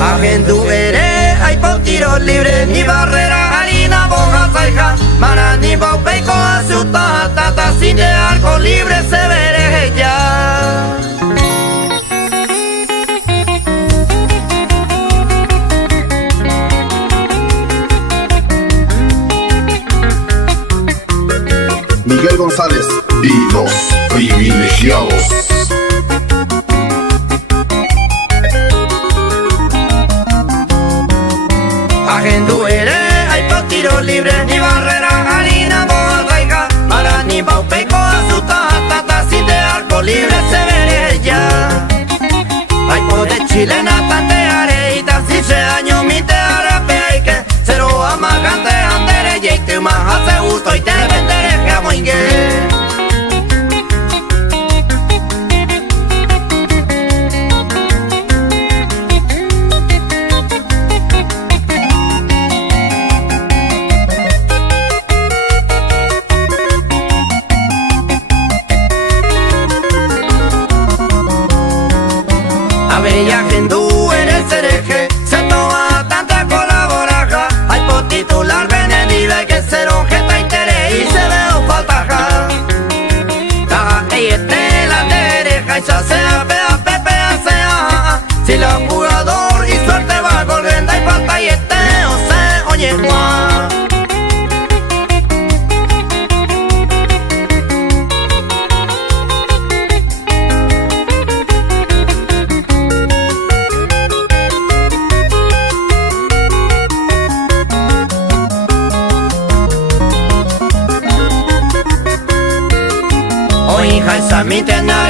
Agendu ere, aipon tiro libre, ni barrera harina boga zaika, mana ni baupeiko azuta, tata zinde arko libre se bere ya. Miguel González y los privilegiados. Agendu ere, aipon tiro libre, ni barrera harina boga zaika, mana ni baupeiko azuta, tata zinde arko libre se bere ya. Aipo de chilena tanteare, ita zize año mite arapeaike, zero amagante andere jeite hace gusto y te vendere jamoingue. Abella gendu ere zereje, zetoa tanta kolaboraja, aipo titular benedibe que zero jeta itere y se veo faltaja. Taga eiete la dereja y sea pea pepea sea, si la jugador y suerte va golgenda y falta y o se oye guau. Hija esa mi tenare